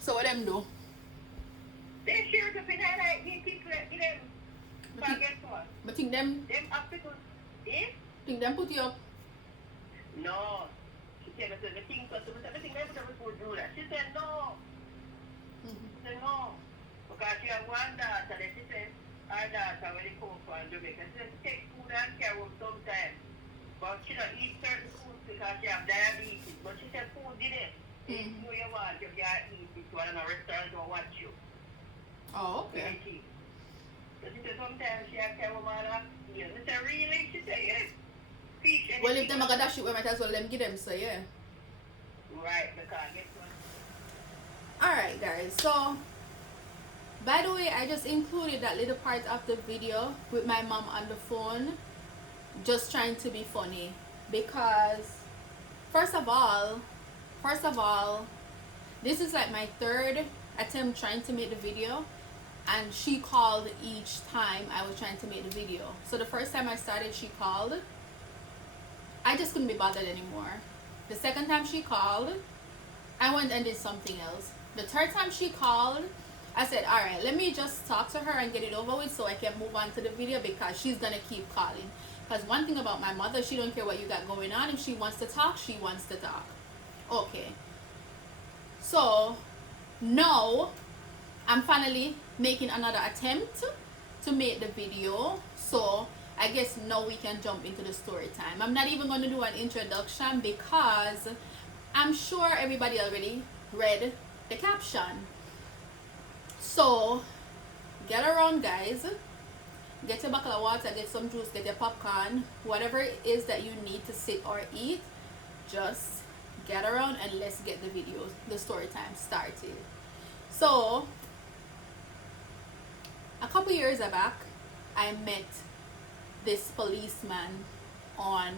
So what them do? They share it up in there like the people that give them. But But think, guess what? but think them, Them have to do. Eh? think them put you up. No. She said, I said, the king said, the king never would do that. She said, no. Mm-hmm. She said, no. Because she had one daughter, then she said, our daughter, when they come from Jamaica, she said, she take food and carry home sometimes. But she don't eat certain foods because she have diabetes. But she said, food did it. If Mm-hmm. you want, you can't eat it. You want in a restaurant, don't watch you. Oh, okay. So she said, sometimes she have carry home all that. Yeah. I said, really? She said, yes. Fish, Well, if anything. them are gonna dash it, we might as well them give them. So yeah. Right, because guess what? All right, guys. So, by the way, I just included that little part of the video with my mom on the phone, just trying to be funny because, first of all, this is like my third attempt trying to make the video, and she called each time I was trying to make the video. So the first time I started, she called. I just couldn't be bothered anymore. The second time she called, I went and did something else. The third time she called, I said, all right, let me just talk to her and get it over with so I can move on to the video because she's going to keep calling. Because one thing about my mother, she don't care what you got going on. If she wants to talk, she wants to talk. Okay. So, now, I'm finally making another attempt to make the video. So, I guess now we can jump into the story time. I'm not even going to do an introduction because I'm sure everybody already read the caption. So, get around, guys. Get your bottle of water, get some juice, get your popcorn, whatever it is that you need to sit or eat. Just get around and let's get the video, the story time started. So, a couple years back, I met this policeman on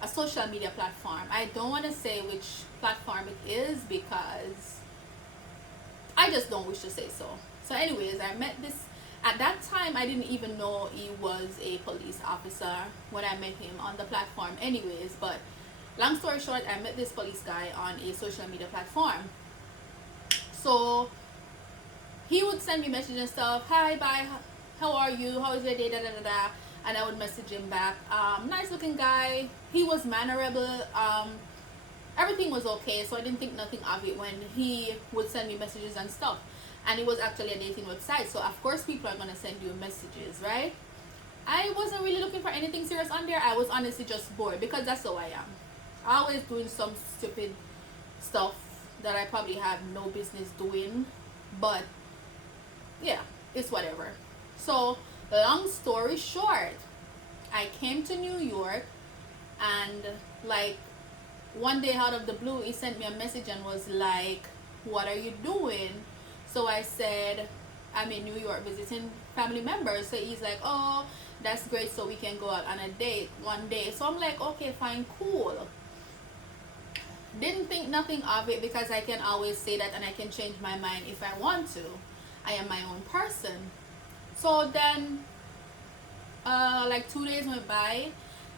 a social media platform. I don't want to say which platform it is because I just don't wish to say so. So anyways, I met this. At that time, I didn't even know he was a police officer when I met him on the platform anyways. But long story short, I met this police guy on a social media platform. So he would send me messages and stuff. Hi, bye, how are you? How is your day? Da da da da. And I would message him back. Nice looking guy. He was mannerable. Everything was okay, so I didn't think nothing of it when he would send me messages and stuff. And it was actually a dating website, so of course people are gonna send you messages, right? I wasn't really looking for anything serious on there. I was honestly just bored because that's how I am. Always doing some stupid stuff that I probably have no business doing, but yeah, it's whatever. So long story short, I came to New York, and like one day out of the blue, he sent me a message and was like, what are you doing? So I said, I'm in New York visiting family members. So he's like, oh, that's great, so we can go out on a date one day. So I'm like, okay, fine, cool. Didn't think nothing of it because I can always say that and I can change my mind if I want to. I am my own person. So then like 2 days went by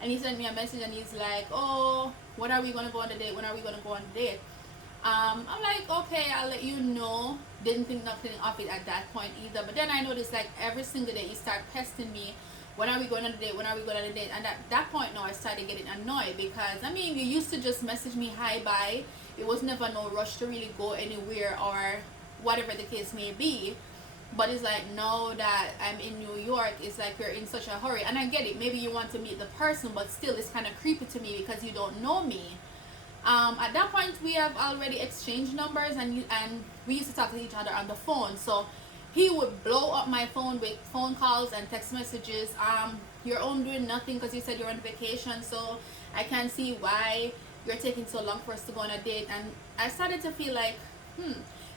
and he sent me a message and he's like, oh, when are we gonna go on a date? When are we gonna go on a date? I'm like, okay, I'll let you know. Didn't think nothing of it at that point either. But then I noticed like every single day he started pestering me. When are we going on a date? When are we going on a date? And at that point now I started getting annoyed because I mean, you used to just message me hi bye. It was never no rush to really go anywhere or whatever the case may be. But it's like now that I'm in New York, it's like you're in such a hurry. And I get it. Maybe you want to meet the person, but still it's kind of creepy to me because you don't know me. At that point we have already exchanged numbers and we used to talk to each other on the phone. So he would blow up my phone with phone calls and text messages. You're home doing nothing because you said you're on vacation, so I can't see why you're taking so long for us to go on a date. And I started to feel like,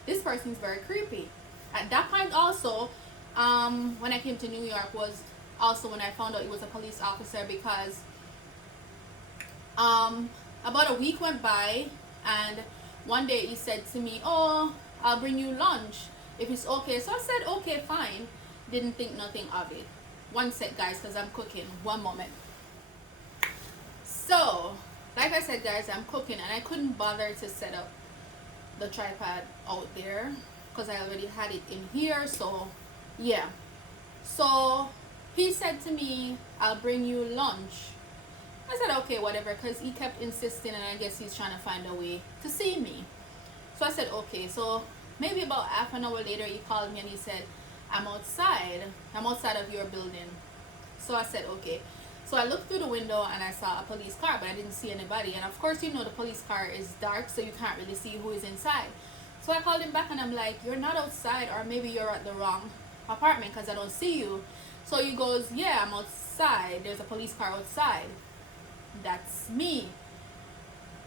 this person's very creepy. At that point also, when I came to New York was also when I found out he was a police officer because about a week went by and one day he said to me, oh, I'll bring you lunch if it's okay. So I said, okay, fine. Didn't think nothing of it. One sec, guys, because I'm cooking. One moment. So, like I said, guys, I'm cooking and I couldn't bother to set up the tripod out there because I already had it in here. So yeah, so he said to me, I'll bring you lunch. I said okay, whatever, because he kept insisting, and I guess he's trying to find a way to see me. So I said okay. So maybe about half an hour later he called me and he said, I'm outside of your building. So I said okay. So I looked through the window and I saw a police car, but I didn't see anybody. And of course, you know, the police car is dark, so you can't really see who is inside. So I called him back and I'm like, you're not outside, or maybe you're at the wrong apartment because I don't see you. So he goes, yeah, I'm outside. There's a police car outside. That's me.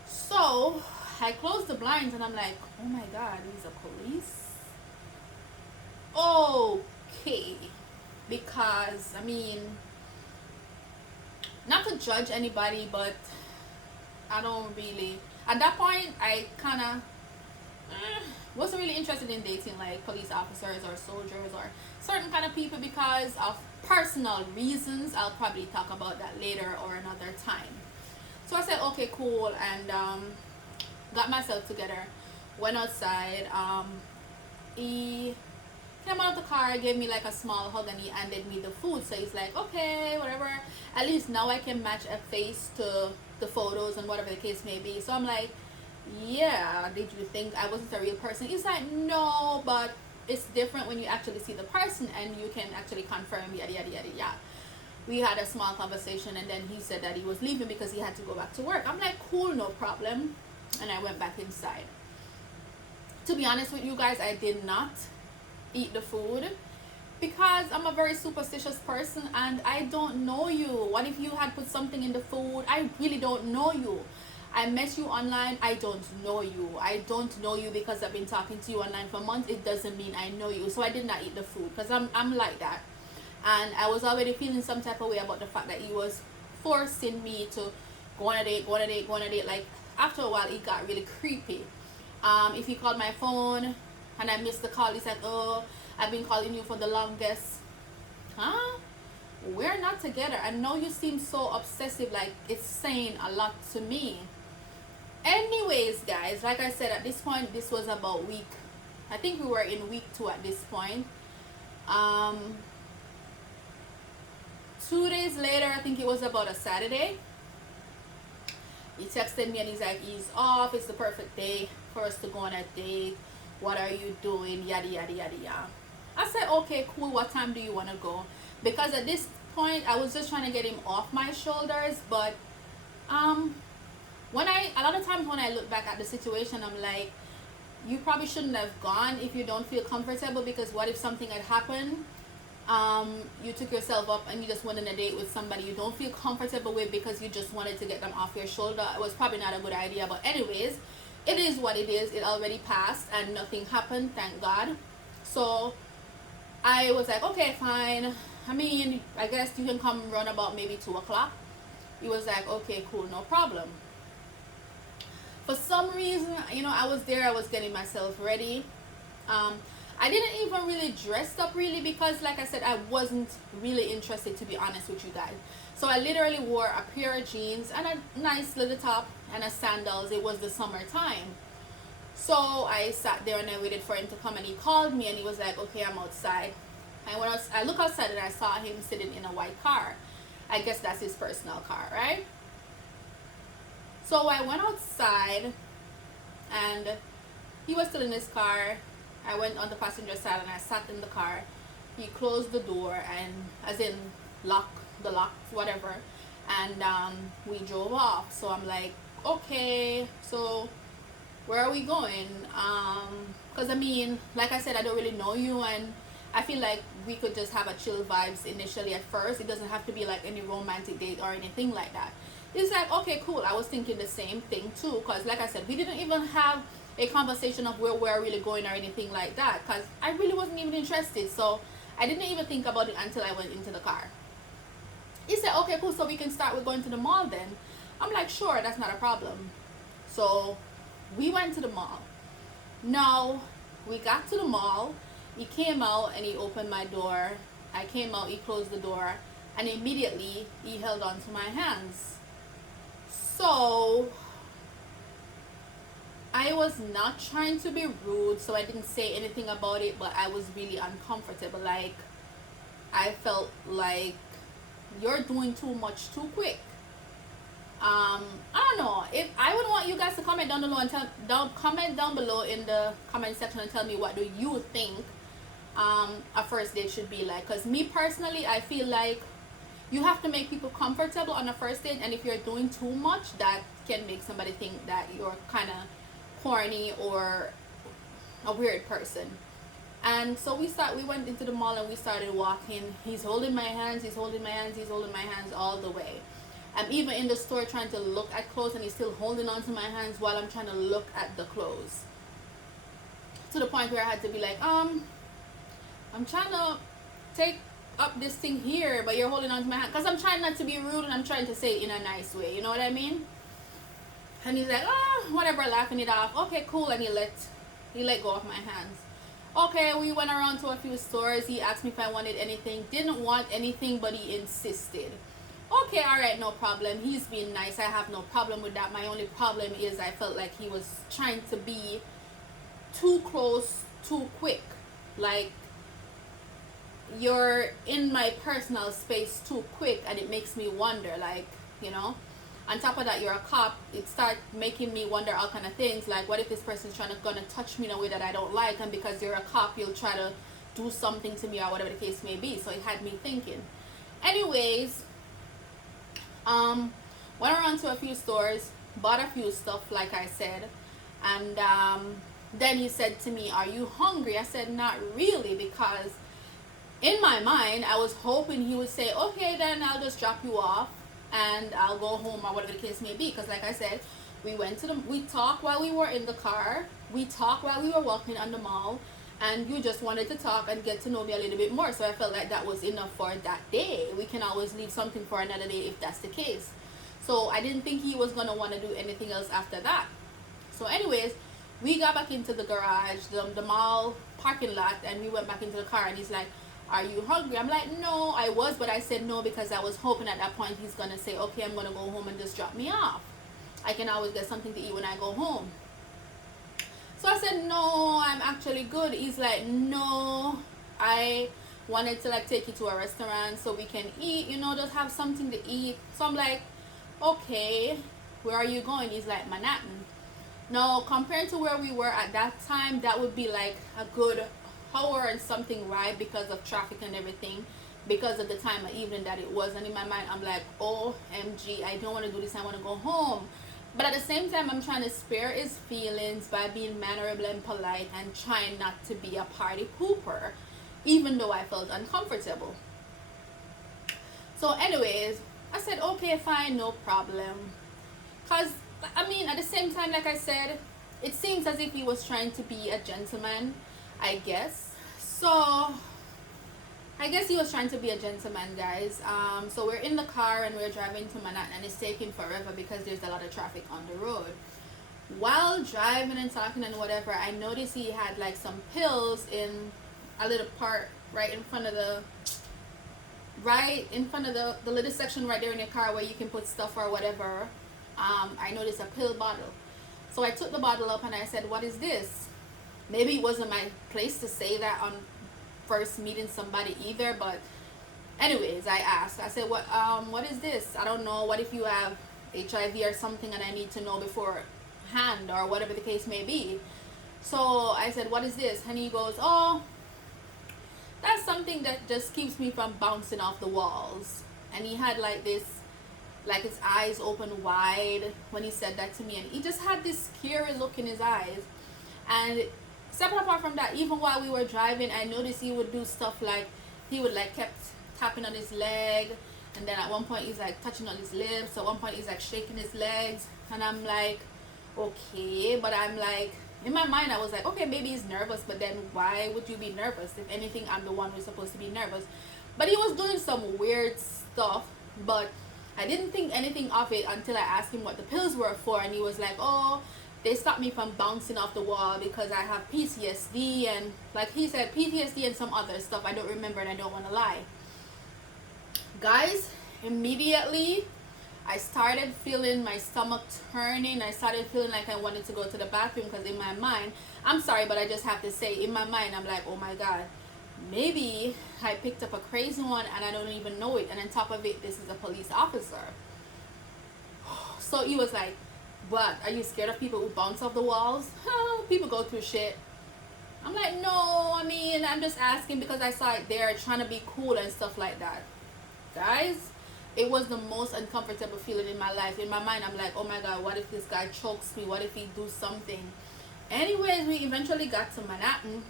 So I closed the blinds and I'm like, oh my God, he's a police? Okay. Because, I mean, not to judge anybody, but I don't really, at that point I kind of wasn't really interested in dating like police officers or soldiers or certain kind of people because of personal reasons. I'll probably talk about that later or another time. So I said okay, cool, and got myself together, went outside. He came out of the car, gave me like a small hug, and he handed me the food. So he's like, okay, whatever. At least now I can match a face to the photos and whatever the case may be. So I'm like, yeah, did you think I wasn't a real person? He's like, no, but it's different when you actually see the person and you can actually confirm, yada, yada, yada, yada. We had a small conversation, and then he said that he was leaving because he had to go back to work. I'm like, cool, no problem. And I went back inside. To be honest with you guys, I did not eat the food because I'm a very superstitious person and I don't know you. What if you had put something in the food? I really don't know you. I met you online. I don't know you. I don't know you because I've been talking to you online for months. It doesn't mean I know you. So I did not eat the food because I'm like that. And I was already feeling some type of way about the fact that he was forcing me to go on a date, go on a date, go on a date. Like after a while it got really creepy. If he called my phone and I missed the call, he said, oh, I've been calling you for the longest. Huh? We're not together. I know you seem so obsessive, like it's saying a lot to me. Anyways, guys, like I said, at this point, this was about I think we were in week 2 at this point. 2 days later, I think it was about a Saturday, he texted me and he's like, he's off, it's the perfect day for us to go on a date. What are you doing? Yada, yada, yada, yada. I said, okay, cool. What time do you want to go? Because at this point, I was just trying to get him off my shoulders. But a lot of times when I look back at the situation, I'm like, you probably shouldn't have gone if you don't feel comfortable, because what if something had happened? You took yourself up and you just went on a date with somebody you don't feel comfortable with because you just wanted to get them off your shoulder. It was probably not a good idea. But anyways, it is what it is. It already passed and nothing happened, thank God. So I was like, okay, fine. I mean, I guess you can come run about maybe 2 o'clock. He was like, okay, cool, no problem. For some reason, you know, I was there, I was getting myself ready. I didn't even really dress up really because, like I said, I wasn't really interested, to be honest with you guys. So I literally wore a pair of jeans and a nice little top and a sandals. It was the summertime. So I sat there and I waited for him to come, and he called me and he was like, okay, I'm outside. And when I look outside and I saw him sitting in a white car. I guess that's his personal car, right? So I went outside and he was still in his car. I went on the passenger side and I sat in the car. He closed the door and, as in the lock, whatever, and we drove off. So I'm like, okay, so where are we going? Because I mean, like I said, I don't really know you, and I feel like we could just have a chill vibes initially at first. It doesn't have to be like any romantic date or anything like that. It's like, okay, cool. I was thinking the same thing too, because like I said, we didn't even have a conversation of where we're really going or anything like that, because I really wasn't even interested. So I didn't even think about it until I went into the car. He said, okay, cool, so we can start with going to the mall then. I'm like, sure, that's not a problem. So we went to the mall. Now we got to the mall. He came out and he opened my door. I came out, he closed the door, and immediately he held on to my hands. So I was not trying to be rude, so I didn't say anything about it, but I was really uncomfortable. Like, I felt like you're doing too much too quick. I don't know. If I would want you guys to comment down below and comment down below in the comment section and tell me what do you think a first date should be like. Because me personally, I feel like you have to make people comfortable on a first date, and if you're doing too much, that can make somebody think that you're kind of corny or a weird person. And so we went into the mall and we started walking. He's holding my hands, he's holding my hands, he's holding my hands all the way. I'm even in the store trying to look at clothes and he's still holding on to my hands while I'm trying to look at the clothes. To the point where I had to be like, I'm trying to take up this thing here, but you're holding on to my hand. Because I'm trying not to be rude and I'm trying to say it in a nice way. You know what I mean? And he's like, whatever, laughing it off. Okay, cool. And he let go of my hands. Okay, we went around to a few stores. He asked me if I wanted anything. Didn't want anything, but he insisted. Okay, alright, no problem. He's being nice. I have no problem with that. My only problem is I felt like he was trying to be too close, too quick. Like, you're in my personal space too quick, and it makes me wonder, like, you know. On top of that, you're a cop. It starts making me wonder all kind of things, like what if this person's gonna touch me in a way that I don't like, and because you're a cop you'll try to do something to me or whatever the case may be. So it had me thinking. Anyways, went around to a few stores, bought a few stuff like I said, and then he said to me, are you hungry? I said not really, because in my mind I was hoping he would say, okay, then I'll just drop you off and I'll go home or whatever the case may be. Because like I said, we talked while we were in the car, we talked while we were walking on the mall, and you just wanted to talk and get to know me a little bit more. So I felt like that was enough for that day. We can always leave something for another day if that's the case. So I didn't think he was going to want to do anything else after that. So anyways, we got back into the garage, the mall parking lot, and we went back into the car, and he's like, are you hungry? I'm like, no, I was, but I said no because I was hoping at that point he's gonna say, okay, I'm gonna go home and just drop me off. I can always get something to eat when I go home. So I said, no, I'm actually good. He's like, no, I wanted to like take you to a restaurant so we can eat, you know, just have something to eat. So I'm like, okay, where are you going? He's like, Manhattan. Now, compared to where we were at that time, that would be like a good hour and something ride because of traffic and everything, because of the time of evening that it was. And in my mind I'm like, OMG, I don't want to do this, I want to go home. But at the same time I'm trying to spare his feelings by being mannerable and polite and trying not to be a party pooper, even though I felt uncomfortable. So anyways, I said, okay, fine, no problem. Because I mean, at the same time, like I said, it seems as if he was trying to be a gentleman, I guess. So I guess he was trying to be a gentleman, guys. So we're in the car and we're driving to Manhattan, and it's taking forever because there's a lot of traffic on the road. While driving and talking and whatever, I noticed he had like some pills in a little part right in front of the little section right there in your car where you can put stuff or whatever. I noticed a pill bottle. So I took the bottle up and I said, what is this? Maybe it wasn't my place to say that on first meeting somebody either, but anyways, I asked. I said, what is this? I don't know. What if you have HIV or something and I need to know beforehand or whatever the case may be? So I said, what is this? And he goes, oh, that's something that just keeps me from bouncing off the walls. And he had like this, like his eyes open wide when he said that to me, and he just had this scary look in his eyes. And separate apart from that, even while we were driving, I noticed he would do stuff like he would like kept tapping on his leg, and then at one point he's like touching on his lips, at one point he's like shaking his legs, and I'm like, okay. But I'm like, in my mind I was like, okay, maybe he's nervous, but then why would you be nervous? If anything, I'm the one who's supposed to be nervous. But he was doing some weird stuff, but I didn't think anything of it until I asked him what the pills were for, and he was like, oh, they stopped me from bouncing off the wall because I have PTSD, and like he said, PTSD and some other stuff I don't remember and I don't want to lie. Guys, immediately I started feeling my stomach turning. I started feeling like I wanted to go to the bathroom because in my mind, I'm sorry, but I just have to say, in my mind, I'm like, oh my God, maybe I picked up a crazy one and I don't even know it. And on top of it, this is a police officer. So he was like, what? Are you scared of people who bounce off the walls? People go through shit. I'm like, no, I mean, I'm just asking because I saw it there trying to be cool and stuff like that. Guys, it was the most uncomfortable feeling in my life. In my mind, I'm like, oh my God, what if this guy chokes me? What if he do something? Anyways, we eventually got to Manhattan.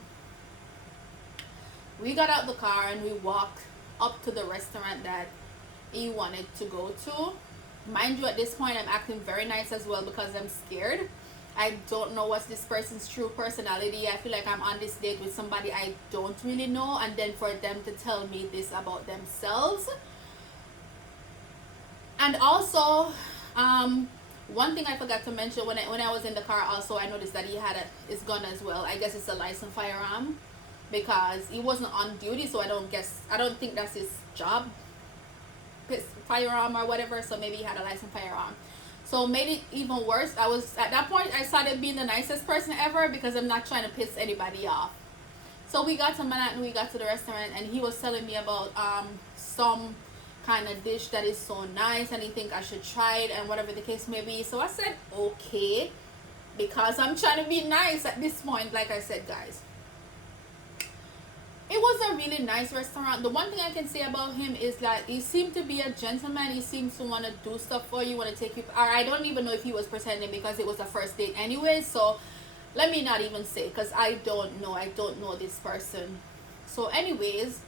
We got out the car and we walked up to the restaurant that he wanted to go to. Mind you, at this point, I'm acting very nice as well because I'm scared. I don't know what's this person's true personality. I feel like I'm on this date with somebody I don't really know, and then for them to tell me this about themselves. And also, one thing I forgot to mention when I was in the car, also I noticed that he had his gun as well. I guess it's a licensed firearm because he wasn't on duty, so I don't think that's his job, his firearm or whatever. So maybe he had a licensed firearm. So made it even worse. I was at that point I started being the nicest person ever because I'm not trying to piss anybody off. So we got to Manhattan, we got to the restaurant, and he was telling me about some kind of dish that is so nice and he think I should try it and whatever the case may be. So I said okay because I'm trying to be nice at this point. Like I said, guys, it was a really nice restaurant. The one thing I can say about him is that he seemed to be a gentleman. He seems to want to do stuff for you, want to take you, or I don't even know if he was pretending because it was a first date anyway. So let me not even say because I don't know this person. So anyways,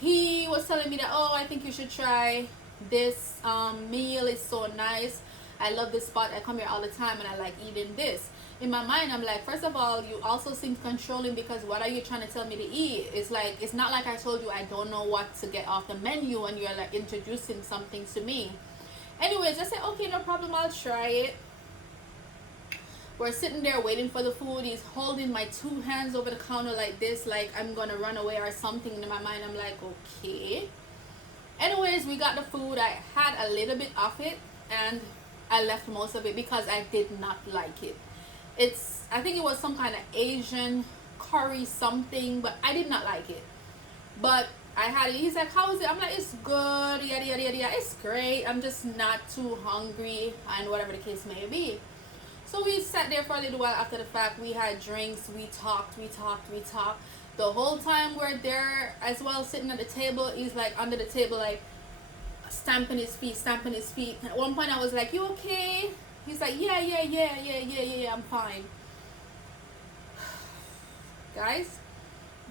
he was telling me that, oh, I think you should try this meal. It's so nice. I love this spot. I come here all the time and I like eating this. In my mind, I'm like, first of all, you also seem controlling because what are you trying to tell me to eat? It's like, it's not like I told you I don't know what to get off the menu and you're like introducing something to me. Anyways, I said, okay, no problem, I'll try it. We're sitting there waiting for the food. He's holding my two hands over the counter like this, like I'm gonna run away or something. In my mind, I'm like, okay. Anyways, we got the food. I had a little bit of it and I left most of it because I did not like it. I think it was some kind of Asian curry something, but I did not like it. But I had it. He's like, how is it? I'm like, it's good, yada yada yada yada. It's great. I'm just not too hungry and whatever the case may be. So we sat there for a little while after the fact. We had drinks, we talked. The whole time we're there as well, sitting at the table, he's like under the table like stamping his feet. At one point I was like, you okay? He's like, yeah, I'm fine. Guys,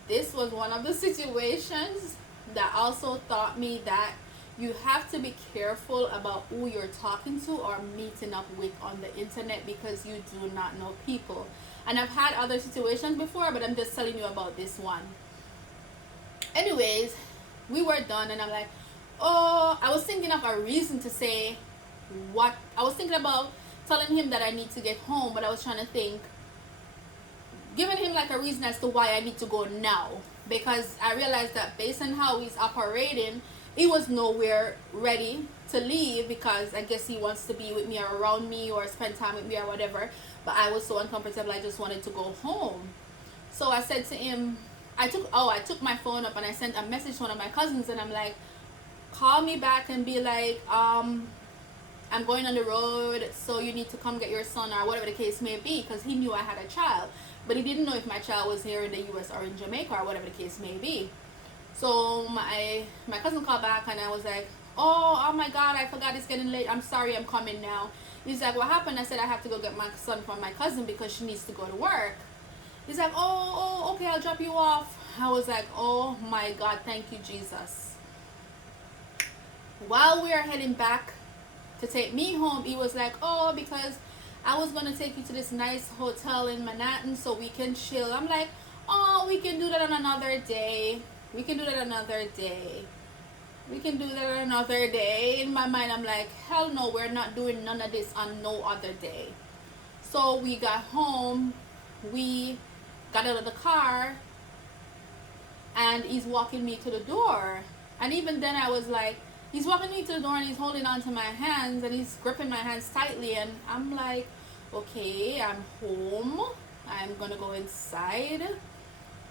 this was one of the situations that also taught me that you have to be careful about who you're talking to or meeting up with on the internet because you do not know people. And I've had other situations before, but I'm just telling you about this one. Anyways, we were done and I'm like, oh, I was thinking of a reason to say what I was thinking about, telling him that I need to get home, but I was trying to think, giving him like a reason as to why I need to go now, because I realized that based on how he's operating, he was nowhere ready to leave because I guess he wants to be with me or around me or spend time with me or whatever, but I was so uncomfortable I just wanted to go home. So I said to him, I took my phone up and I sent a message to one of my cousins and I'm like, call me back and be like, I'm going on the road, so you need to come get your son or whatever the case may be, because he knew I had a child, but he didn't know if my child was here in the US or in Jamaica or whatever the case may be. So my cousin called back and I was like, oh my God, I forgot it's getting late. I'm sorry, I'm coming now. He's like, what happened? I said I have to go get my son from my cousin because she needs to go to work. He's like, oh, okay, I'll drop you off. I was like, oh my God, thank you, Jesus. While we are heading back to take me home, he was like, oh, because I was going to take you to this nice hotel in Manhattan so we can chill. I'm like, oh, we can do that on another day. We can do that another day. In my mind, I'm like, hell no, we're not doing none of this on no other day. So we got home, we got out of the car, and he's walking me to the door. And even then I was like, He's walking me to the door and he's holding on to my hands and he's gripping my hands tightly, and I'm like, okay, I'm home. I'm gonna go inside.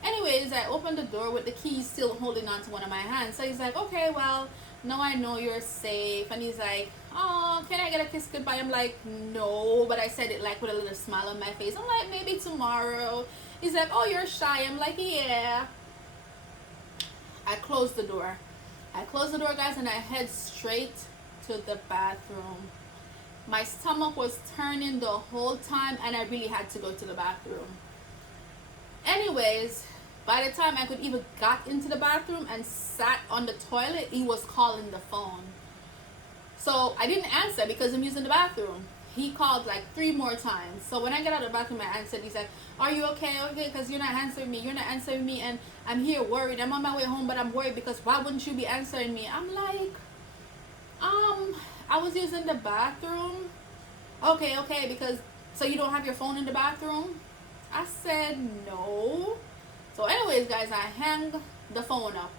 Anyways, I opened the door with the key still holding on to one of my hands. So he's like, okay, well, now I know you're safe. And he's like, oh, can I get a kiss goodbye? I'm like, no, but I said it like with a little smile on my face. I'm like, maybe tomorrow. He's like, oh, you're shy. I'm like, yeah. I closed the door. I closed the door, guys, and I head straight to the bathroom. My stomach was turning the whole time, and I really had to go to the bathroom. Anyways, by the time I could even got into the bathroom and sat on the toilet, he was calling the phone. So I didn't answer because I'm using the bathroom. He called like 3 more times. So when I get out of the bathroom, I answered. He's like, are you okay? Okay, because you're not answering me. You're not answering me. And I'm here worried. I'm on my way home, but I'm worried because why wouldn't you be answering me? I'm like, I was using the bathroom. Okay, because, so you don't have your phone in the bathroom? I said no. So anyways, guys, I hang the phone up.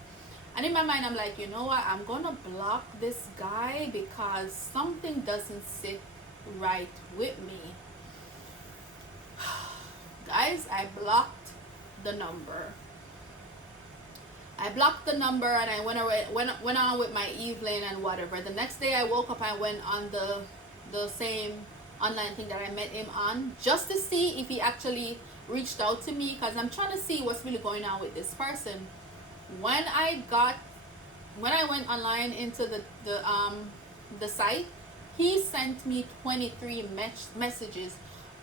And in my mind, I'm like, you know what? I'm going to block this guy because something doesn't sit right with me. Guys, I blocked the number. I blocked the number and I went on with my evening and whatever. The next day I woke up, I went on the same online thing that I met him on just to see if he actually reached out to me, because I'm trying to see what's really going on with this person. When I went online into the site, he sent me 23 messages.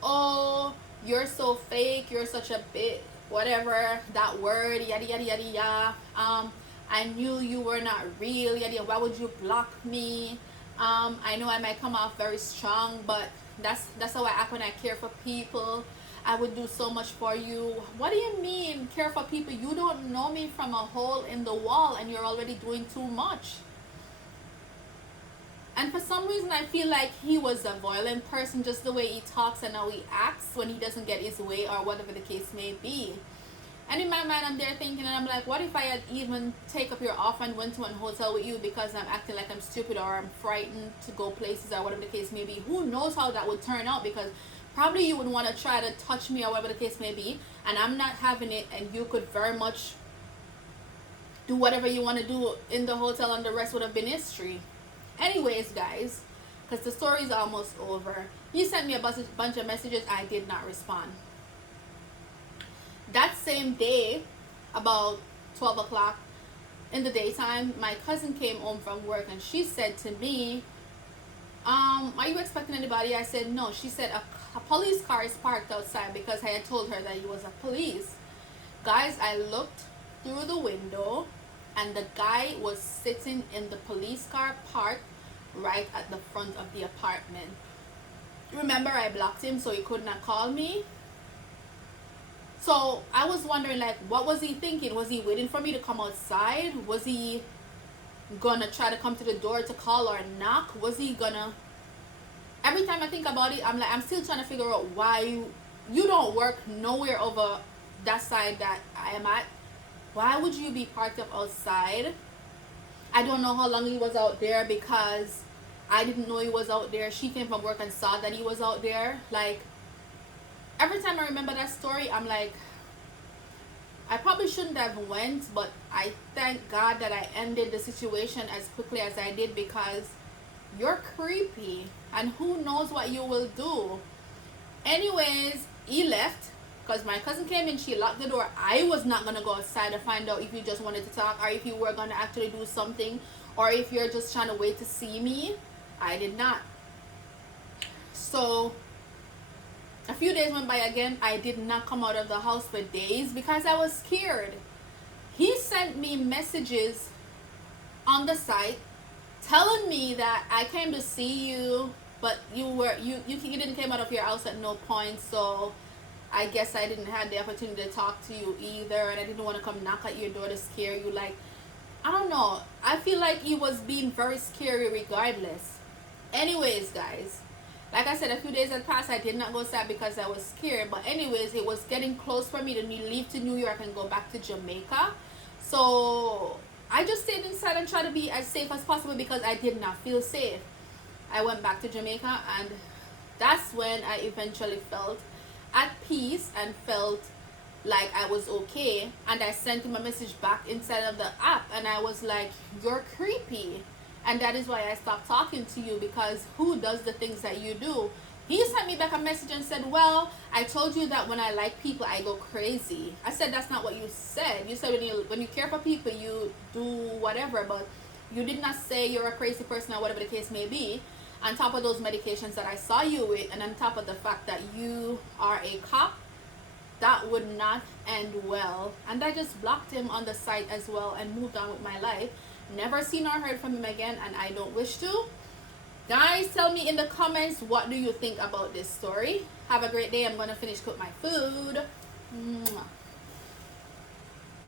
Oh, you're so fake, you're such a bit whatever, that word, yada yada yada yada. I knew you were not real, yada yada. Why would you block me? I know I might come off very strong, but that's how I act when I care for people. I would do so much for you. What do you mean care for people? You don't know me from a hole in the wall and you're already doing too much. And for some reason I feel like he was a violent person, just the way he talks and how he acts when he doesn't get his way or whatever the case may be. And in my mind I'm there thinking, and I'm like, what if I had even take up your offer and went to a hotel with you because I'm acting like I'm stupid or I'm frightened to go places or whatever the case may be. Who knows how that would turn out, because probably you would want to try to touch me or whatever the case may be, and I'm not having it, and you could very much do whatever you want to do in the hotel and the rest would have been history. Anyways, guys, because the story is almost over, he sent me a bunch of messages. I did not respond. That same day, about 12 o'clock in the daytime, my cousin came home from work and she said to me, are you expecting anybody? I said no. She said a police car is parked outside, because I had told her that he was a police. Guys, I looked through the window and the guy was sitting in the police car parked right at the front of the apartment. Remember, I blocked him so he could not call me. So I was wondering, like, what was he thinking? Was he waiting for me to come outside? Was he gonna try to come to the door to call or knock? Was he gonna... Every time I think about it, I'm like, I'm still trying to figure out why you don't work nowhere over that side that I am at. Why would you be parked up outside? I don't know how long he was out there, because I didn't know he was out there. She came from work and saw that he was out there. Like, every time I remember that story, I'm like, I probably shouldn't have went, but I thank God that I ended the situation as quickly as I did, because you're creepy and who knows what you will do. Anyways, he left because my cousin came in, she locked the door. I was not going to go outside to find out if you just wanted to talk or if you were going to actually do something, or if you're just trying to wait to see me. I did not. So a few days went by again. I did not come out of the house for days because I was scared. He sent me messages on the site telling me that I came to see you, but you didn't come out of your house at no point, so I guess I didn't have the opportunity to talk to you either, and I didn't want to come knock at your door to scare you. Like, I don't know, I feel like he was being very scary regardless. Anyways, guys, like I said, a few days had passed. I did not go outside because I was scared. But anyways, it was getting close for me to leave to New York and go back to Jamaica. So I just stayed inside and tried to be as safe as possible because I did not feel safe. I went back to Jamaica, and that's when I eventually felt at peace and felt like I was okay. And I sent him a message back inside of the app, and I was like, "You're creepy." And that is why I stopped talking to you, because who does the things that you do? He sent me back a message and said, "Well, I told you that when I like people, I go crazy." I said, "That's not what you said. You said when you care for people, you do whatever, but you did not say you're a crazy person or whatever the case may be." On top of those medications that I saw you with, and on top of the fact that you are a cop, that would not end well. And I just blocked him on the site as well and moved on with my life. Never seen or heard from him again, and I don't wish to. Guys, tell me in the comments, what do you think about this story? Have a great day. I'm going to finish cook my food. Mwah.